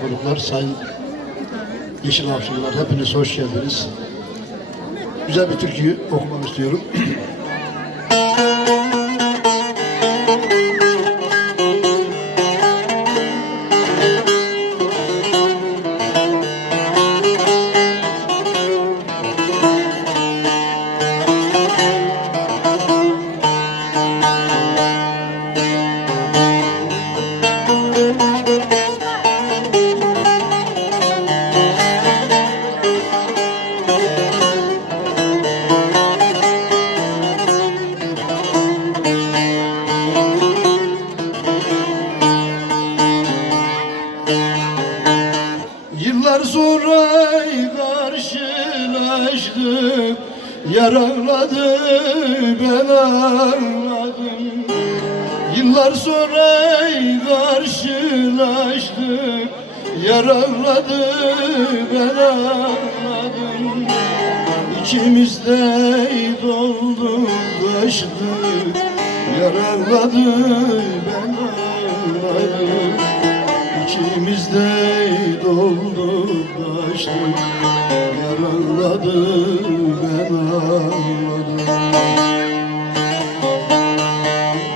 konuklar, sayın Yeşil Avşinler hepiniz hoş geldiniz. Güzel bir türküyü okumak istiyorum. Yıllar sonra karşılaştık Yaraladı ben ağladım. Yıllar sonra karşılaştık Yaraladı ben ağladım. İçimizde doldu taştı Yaraladı ben ağladım İçimizde doldu taştı Yaraladı ben ağladım.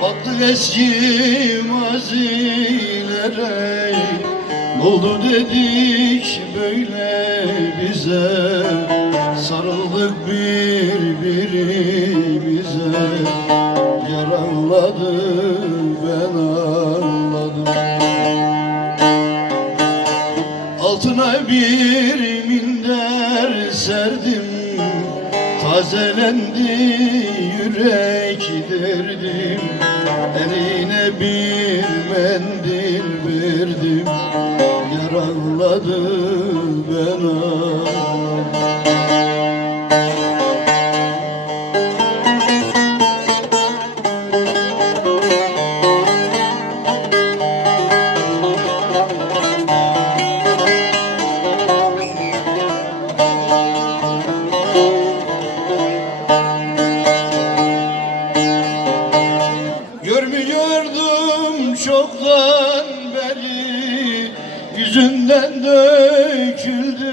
Baktık eski mazilere oldu? dedik böyle bize. Sarıldık birbirimize Yaraladı ben ağladım bir minder serdim. Tazelendi yürek derdim. Eline bir mendil verdim. Yaraladı ben ağladım Görmüyordum çoktan beri. Yüzünden döküldü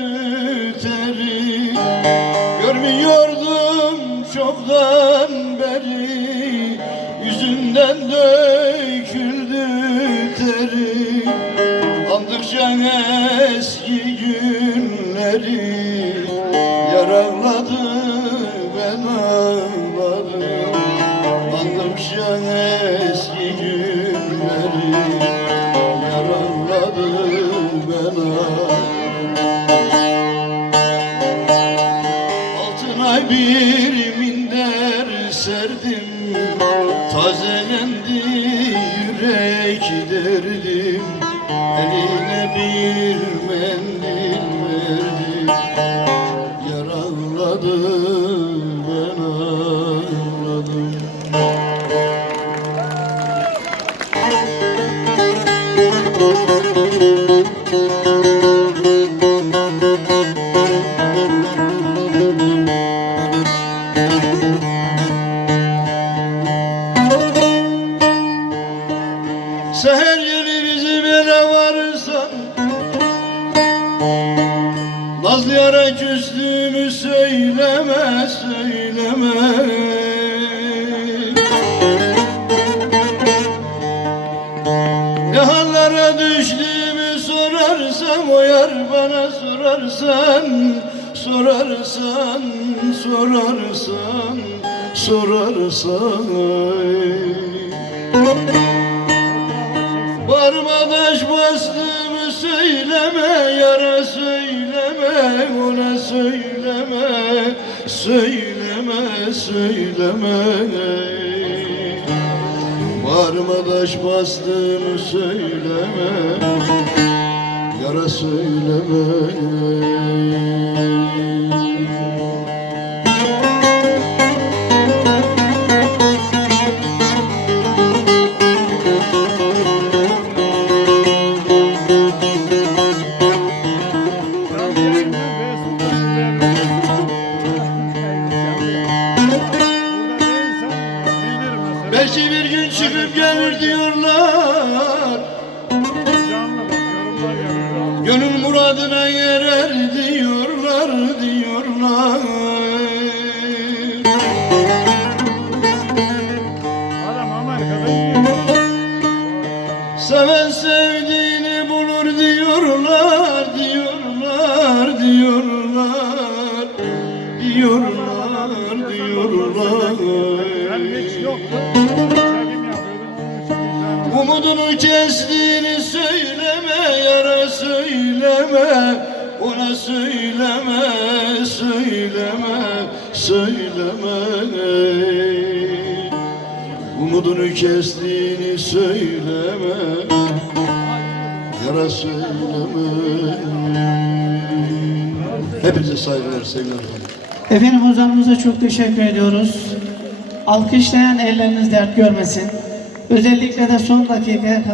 teri. Görmüyordum çoktan beri. Yüzünden döküldü teri. Andıkça eski günleri Yaraladı ben ağladım. Andıkça eski ağladım Altına bir minder serdim Tazelendi yürek derdim. Eline bir mendil Seher yeri bizim ele varırsan Nazlı yara sorarsan Sorarsan, sorarsan, sorarsan Barmadaş bastığımı söyleme Yara söyleme Ona söyleme Söyleme söyleme Barmadaş bastığımı söyleme Söyleme. Belki bir gün çıkıp gelir diyorlar muradına erer diyorlar diyorlar. Seven sevdiğini bulur diyorlar diyorlar diyorlar. Diyorlar diyorlar. Ben hiç söyleme Ona söyleme söyleme söyleme Umudunu kestiğini söyleme Yara söyleme Hepinize saygılar sevgiler efendim. Hocamıza çok teşekkür ediyoruz. Alkışlayan elleriniz dert görmesin. Özellikle de son dakika